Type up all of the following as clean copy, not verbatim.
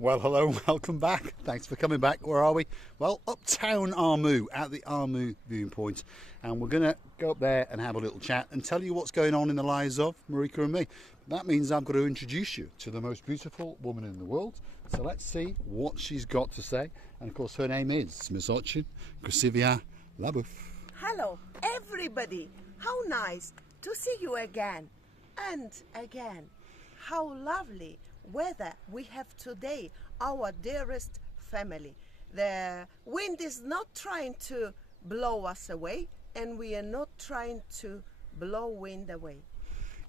Well, hello and welcome back. Thanks for coming back. Where are we? Well, uptown Armu, at the Armu viewing point. And we're going to go up there and have a little chat and tell you what's going on in the lives of Marika and me. That means I've got to introduce you to the most beautiful woman in the world. So let's see what she's got to say. And of course, her name is Miss Ochin Krasivia Labuf. Hello, everybody. How nice to see you again and again. How lovely weather we have today, our dearest family. The wind is not trying to blow us away, and we are not trying to blow wind away.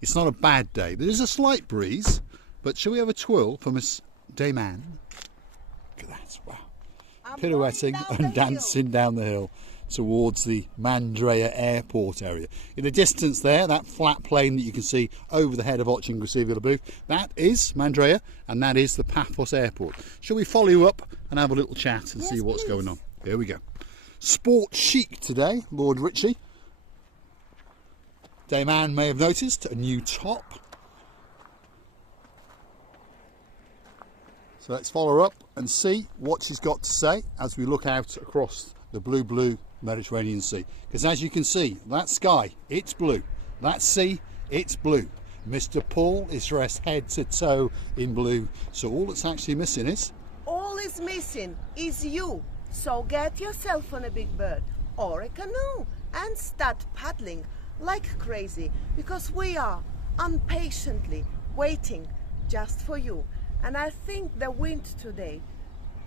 It's not a bad day. There is a slight breeze, but shall we have a twirl for Miss Dayman? Look at that, wow. Pirouetting and dancing down the hill towards the Mandrea Airport area. In the distance there, that flat plane that you can see over the head of Ochin Krasivia Labuf, that is Mandrea, and that is the Paphos Airport. Shall we follow you up and have a little chat and see what's going on? Here we go. Sport chic today, Lord Richie. Dayman may have noticed a new top. So let's follow her up and see what she's got to say as we look out across the blue Mediterranean Sea. Because as you can see, that sky, it's blue. That sea, it's blue. Mr. Paul is dressed head to toe in blue. So all that's actually missing is... All is missing is you. So get yourself on a big bird or a canoe and start paddling like crazy, because we are impatiently waiting just for you. And I think the wind today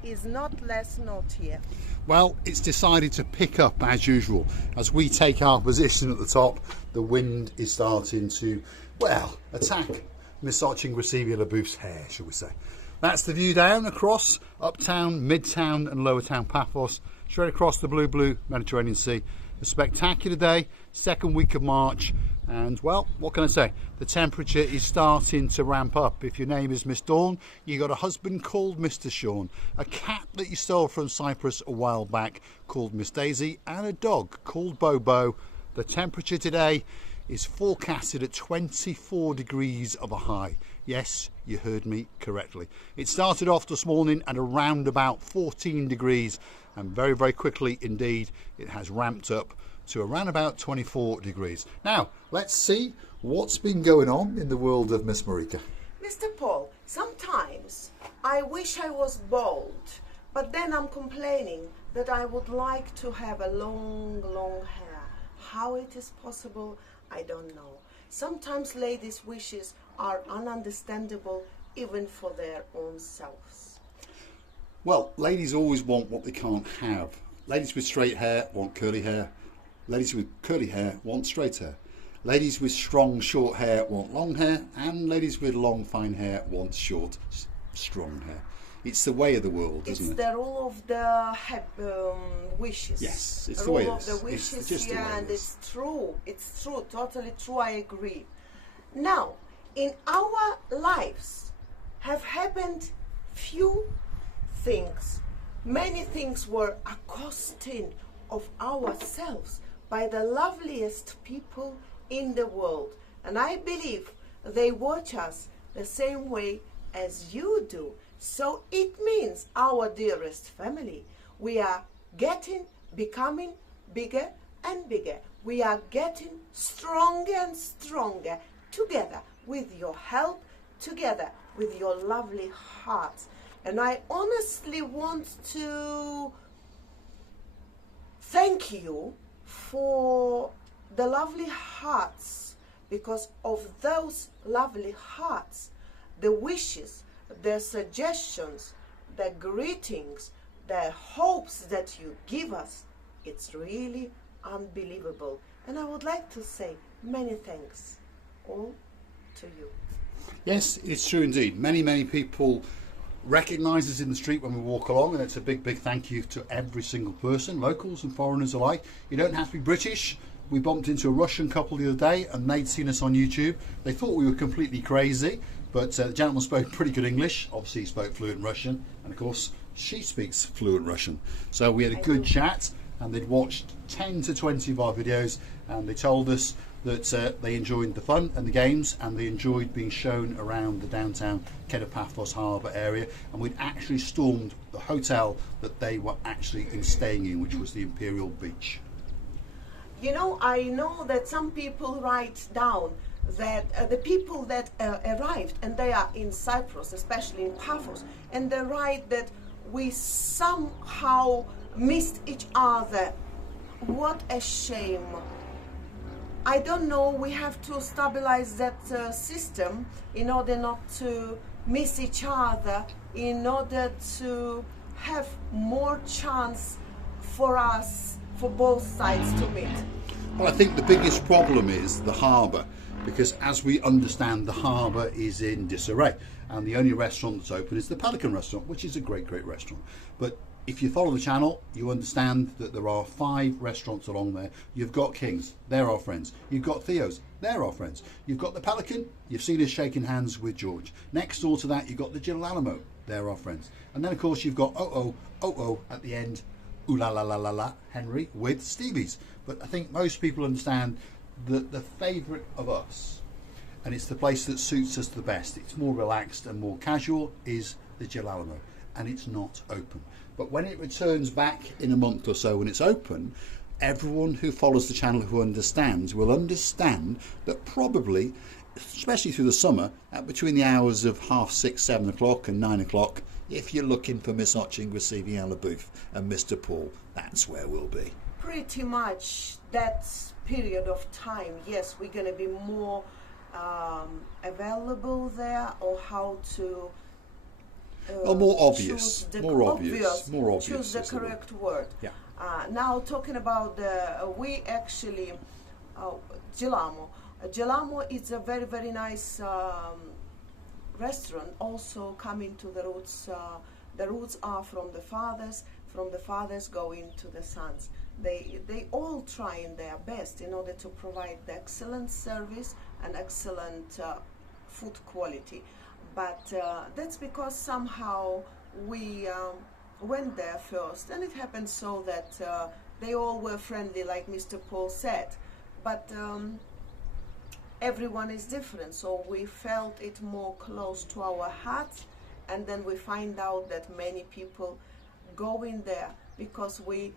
is not less naughtier. Well, it's decided to pick up as usual. As we take our position at the top, the wind is starting to, well, attack Miss Ochin Krasivia Labuf's hair, shall we say. That's the view down across Uptown, Midtown and Lower Town Paphos, straight across the blue Mediterranean Sea. A spectacular day, second week of March, and well, what can I say? The temperature is starting to ramp up. If your name is Miss Dawn, you got a husband called Mr. Sean, a cat that you stole from Cyprus a while back called Miss Daisy, and a dog called Bobo. The temperature today is forecasted at 24 degrees of a high. Yes, you heard me correctly. It started off this morning at around about 14 degrees, and very, very quickly indeed it has ramped up to around about 24 degrees. Now, let's see what's been going on in the world of Miss Marika. Mr. Paul, sometimes I wish I was bald, but then I'm complaining that I would like to have a long hair. How it is possible, I don't know. Sometimes ladies' wishes are ununderstandable even for their own selves. Well, ladies always want what they can't have. Ladies with straight hair want curly hair. Ladies with curly hair want straight hair. Ladies with strong, short hair want long hair. And ladies with long, fine hair want short, strong hair. It's the way of the world, isn't it? It's the rule of the wishes. Yes, it's the way it is. The wishes, it's just the way and it is. it's true. It's true, totally true, I agree. Now, in our lives have happened few things. Many things were a costing of ourselves by the loveliest people in the world. And I believe they watch us the same way as you do. So it means our dearest family, we are becoming bigger and bigger. We are getting stronger and stronger together with your help, together with your lovely hearts. And I honestly want to thank you for the lovely hearts, because of those lovely hearts, the wishes, the suggestions, the greetings, the hopes that you give us, it's really unbelievable. And I would like to say many thanks all to you. Yes, it's true indeed. Many people recognise us in the street when we walk along, and it's a big thank you to every single person, locals and foreigners alike. You don't have to be British. We bumped into a Russian couple the other day and they'd seen us on YouTube. They thought we were completely crazy, but the gentleman spoke pretty good English. Obviously he spoke fluent Russian, and of course she speaks fluent Russian. So we had a good chat, and they'd watched 10 to 20 of our videos, and they told us that they enjoyed the fun and the games, and they enjoyed being shown around the downtown Paphos Harbour area. And we'd actually stormed the hotel that they were actually staying in, which was the Imperial Beach. You know, I know that some people write down that the people that arrived, and they are in Cyprus, especially in Paphos, and they write that we somehow missed each other. What a shame. I don't know, we have to stabilize that system in order not to miss each other, in order to have more chance for us, for both sides to meet. Well, I think the biggest problem is the harbour, because as we understand, the harbour is in disarray, and the only restaurant that's open is the Pelican restaurant, which is a great restaurant. But if you follow the channel, you understand that there are 5 restaurants along there. You've got King's, they're our friends. You've got Theo's, they're our friends. You've got the Pelican, you've seen us shaking hands with George. Next door to that, you've got the Girolamo, they're our friends. And then of course you've got Oh at the end, ooh la la la la la, Henry with Stevie's. But I think most people understand that the favourite of us, and it's the place that suits us the best, it's more relaxed and more casual, is the Girolamo, and it's not open. But when it returns back in a month or so when it's open, everyone who follows the channel, who understands, will understand that probably, especially through the summer, at between the hours of 6:30, 7 o'clock and 9 o'clock, if you're looking for Miss Hotching receiving a la bouffe and Mr. Paul, that's where we'll be. Pretty much that period of time, yes, we're going to be more available there, or how to more obvious, choose the correct word. Yeah. Now talking about we actually Gelamo. Gelamo is a very, very nice restaurant. Also coming to the roots. The roots are from the fathers going to the sons. They all trying their best in order to provide the excellent service and excellent food quality. But that's because somehow we went there first, and it happened so that they all were friendly, like Mr. Paul said. But everyone is different, so we felt it more close to our hearts, and then we find out that many people go in there because we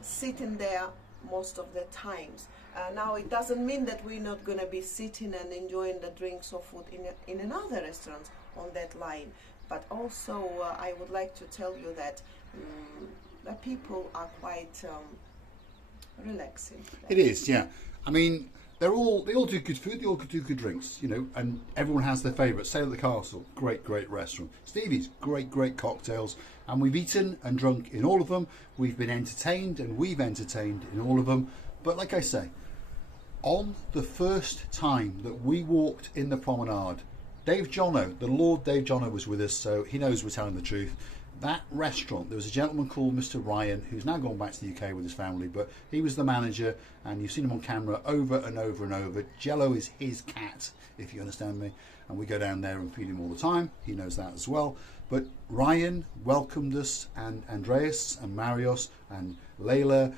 sit in there most of the times. Now it doesn't mean that we're not going to be sitting and enjoying the drinks or food in another restaurant on that line. But also I would like to tell you that the people are quite relaxing. It is, yeah. I mean, they all do good food, they all do good drinks, you know, and everyone has their favourite. Sail at the Castle, great restaurant. Stevie's, great cocktails, and we've eaten and drunk in all of them. We've been entertained, and we've entertained in all of them. But like I say, on the first time that we walked in the promenade, Dave Jono, the Lord Dave Jono, was with us, so he knows we're telling the truth. That restaurant, there was a gentleman called Mr. Ryan, who's now gone back to the UK with his family, but he was the manager, and you've seen him on camera over and over and over. Jello is his cat, if you understand me, and we go down there and feed him all the time. He knows that as well. But Ryan welcomed us, and Andreas and Marios and Layla.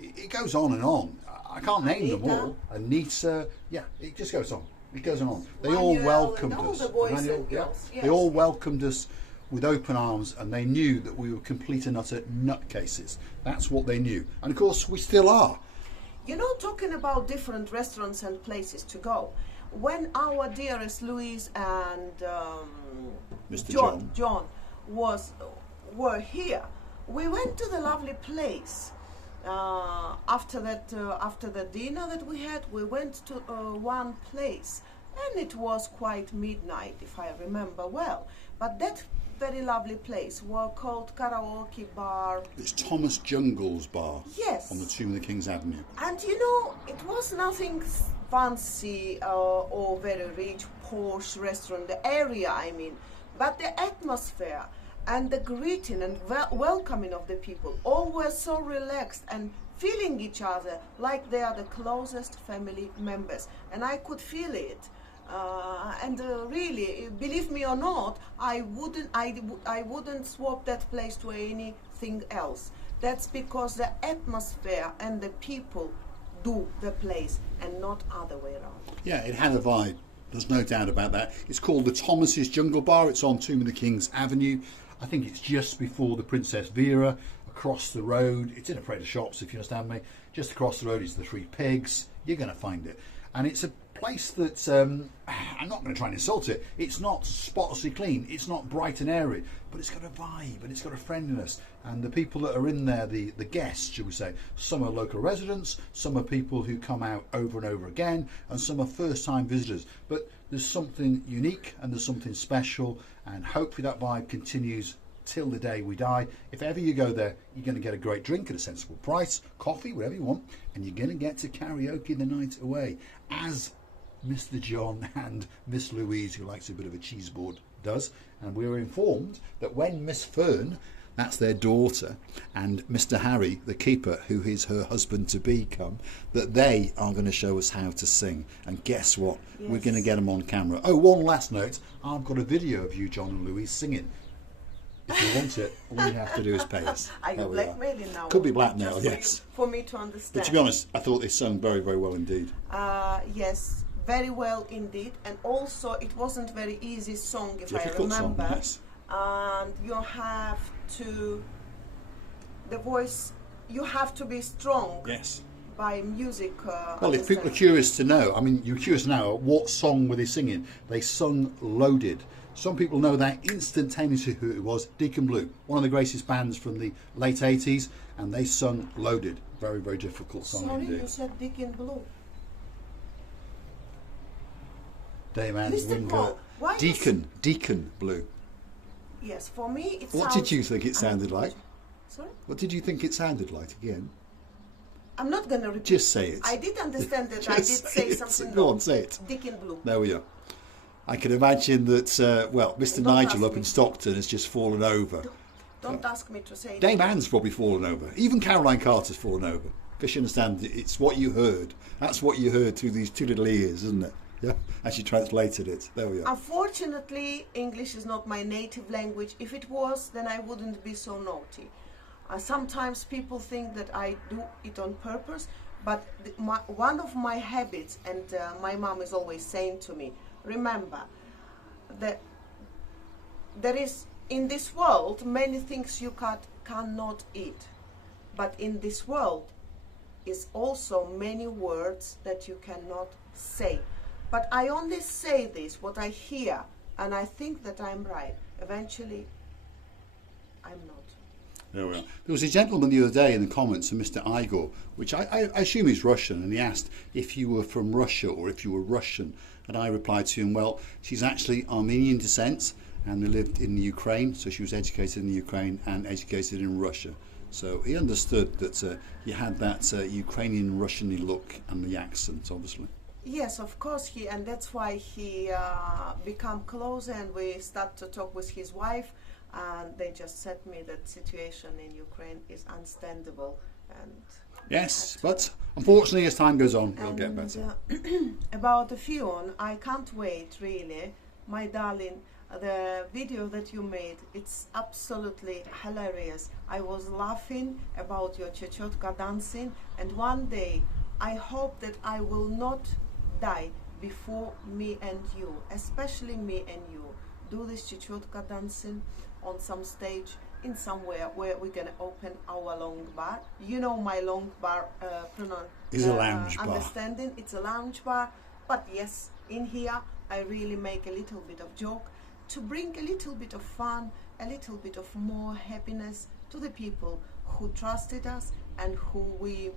It goes on and on. I can't name them all. Anita, yeah, it just goes on. It goes on. They all welcomed us. The boys and girls. Yes. They all welcomed us with open arms, and they knew that we were complete and utter nutcases. That's what they knew. And of course, we still are. You know, talking about different restaurants and places to go, when our dearest Louise and Mr. John were here, we went to the lovely place. After the dinner that we had, we went to one place, and it was quite midnight, if I remember well. But that very lovely place were called Karaoke Bar. It's Thomas Jungle's bar. Yes. On the Tomb of the King's Avenue. And you know, it was nothing fancy or very rich, posh restaurant, the area I mean, but the atmosphere and the greeting and welcoming of the people, all were so relaxed and feeling each other like they are the closest family members, and I could feel it. Really, believe me or not, I wouldn't swap that place to anything else. That's because the atmosphere and the people do the place and not other way around. Yeah, it had a vibe. There's no doubt about that. It's called the Thomas's Jungle Bar. It's on Tomb of the Kings Avenue. I think it's just before the Princess Vera. Across the road, it's in a parade of shops, if you understand me. Just across the road is the Three Pigs. You're going to find it. And it's a place that, I'm not going to try and insult it. It's not spotlessly clean. It's not bright and airy. But it's got a vibe and it's got a friendliness. And the people that are in there, the guests, should we say, some are local residents, some are people who come out over and over again, and some are first-time visitors. But there's something unique and there's something special, and hopefully that vibe continues till the day we die. If ever you go there, you're going to get a great drink at a sensible price, coffee, whatever you want, and you're going to get to karaoke the night away, as Mr. John and Miss Louise, who likes a bit of a cheese board, does. And we were informed that when Miss Fern, that's their daughter, and Mr. Harry, the keeper, who is her husband-to-be, come, that they are going to show us how to sing. And guess what? Yes. We're going to get them on camera. Oh, one last note. I've got a video of you, John and Louise, singing. If you want it, all you have to do is pay us. Are you blackmailing now? Could be blackmail, Just yes. For me to understand. But to be honest, I thought they sung very, very well indeed. Yes, very well indeed. And also, it wasn't very easy song, if Difficult I remember. song, yes. And you have to, the voice, you have to be strong. Yes. By music. Well, if people are curious to know, I mean, you're curious now, what song were they singing? They sung Loaded. Some people know that instantaneously who it was. Deacon Blue, one of the greatest bands from the late 80s, and they sung Loaded. Very, very difficult song Sorry, indeed. you said Deacon Blue. Dame Anne's Mr. Winger. Paul, why Deacon Blue. Yes, for me it What sounds... did you think it sounded like? Sorry? What did you think it sounded like again? I'm not going to repeat. Just say it. I did understand that. I did Just say it. something. Go wrong. on, say it. Deacon Blue. There we are. I can imagine that, well, Mr. Don't Nigel ask up me. in Stockton has just fallen over. Don't ask me to say it. Dame Anne's probably fallen over. Even Caroline Carter's fallen over. Because you understand, it's what you heard. That's what you heard through these two little ears, isn't it? Yeah, as she translated it. There we are. Unfortunately, English is not my native language. If it was, then I wouldn't be so naughty. Sometimes people think that I do it on purpose, but one of my habits, and my mom is always saying to me, remember that there is in this world many things you cannot eat, but in this world is also many words that you cannot say. But I only say this, what I hear, and I think that I'm right. Eventually, I'm not. There we are. There was a gentleman the other day in the comments, a Mr. Igor, which I assume he's Russian, and he asked if you were from Russia or if you were Russian. And I replied to him, well, she's actually Armenian descent and they lived in the Ukraine, so she was educated in the Ukraine and educated in Russia. So he understood that you had that Ukrainian Russian-y look and the accent, obviously. Yes, of course, and that's why he become closer, and we start to talk with his wife, and they just said me that situation in Ukraine is unstandable. And yes, but unfortunately, as time goes on, it'll get better. About the Fionn, I can't wait, really, my darling. The video that you made, it's absolutely hilarious. I was laughing about your Chechotka dancing, and one day I hope that I will not die before me and you, especially me and you, do this Chechotka dancing on some stage in somewhere where we're gonna open our long bar. You know my long bar is a lounge bar. Understanding, it's a lounge bar, but yes, in here I really make a little bit of joke to bring a little bit of fun, a little bit of more happiness to the people who trusted us and who we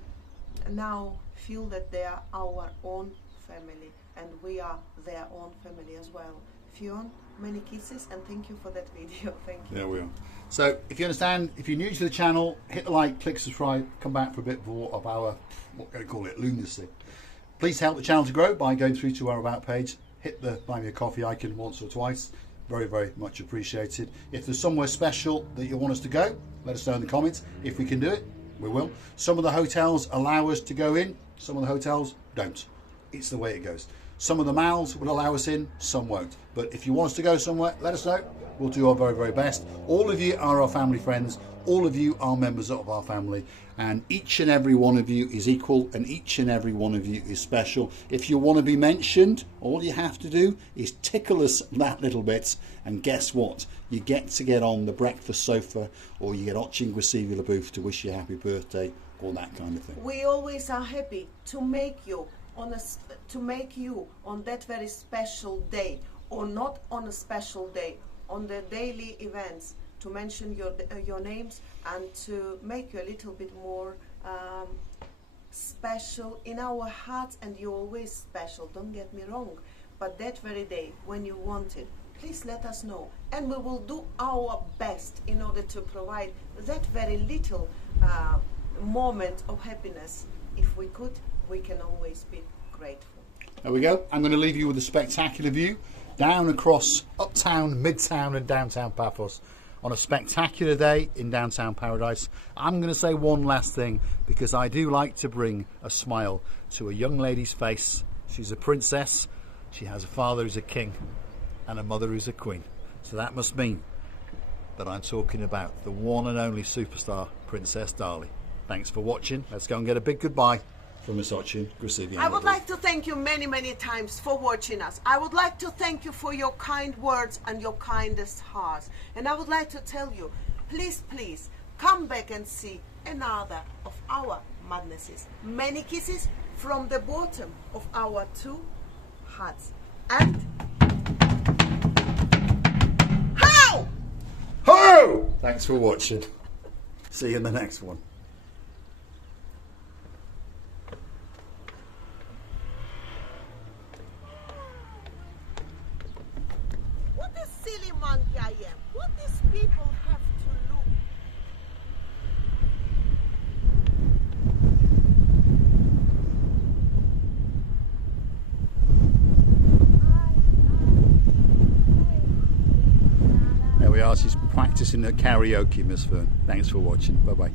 now feel that they are our own family, and we are their own family as well. Fionn, many kisses, and thank you for that video. Thank you. There we are. So if you understand, if you're new to the channel, hit the like, click subscribe, come back for a bit more of our, what can I call it, lunacy. Please help the channel to grow by going through to our About page. Hit the Buy Me a Coffee icon once or twice. Very, very much appreciated. If there's somewhere special that you want us to go, let us know in the comments. If we can do it, we will. Some of the hotels allow us to go in, some of the hotels don't. It's the way it goes. Some of the males will allow us in, some won't. But if you want us to go somewhere, let us know. We'll do our very, very best. All of you are our family friends. All of you are members of our family. And each and every one of you is equal, and each and every one of you is special. If you want to be mentioned, all you have to do is tickle us that little bit, and guess what? You get to get on the breakfast sofa, or you get Oching Grisevia Booth to wish you a happy birthday, or that kind of thing. We always are happy to make you on that very special day, or not on a special day, on the daily events, to mention your names and to make you a little bit more special in our hearts. And you're always special, don't get me wrong, but that very day when you want it, please let us know, and we will do our best in order to provide that very little moment of happiness. If we could, we can always be grateful. There we go. I'm going to leave you with a spectacular view down across uptown, midtown and downtown Paphos on a spectacular day in downtown Paradise. I'm going to say one last thing, because I do like to bring a smile to a young lady's face. She's a princess. She has a father who's a king and a mother who's a queen. So that must mean that I'm talking about the one and only superstar, Princess Dali. Thanks for watching. Let's go and get a big goodbye from Miss Oching Grisevia. I would like to thank you many, many times for watching us. I would like to thank you for your kind words and your kindest hearts. And I would like to tell you, please, please, come back and see another of our madnesses. Many kisses from the bottom of our two hearts. And how? Ho! Thanks for watching. See you in the next one. What a silly monkey I am. What these people have to look. There we are. She's practicing her karaoke, Miss Fern. Thanks for watching. Bye-bye.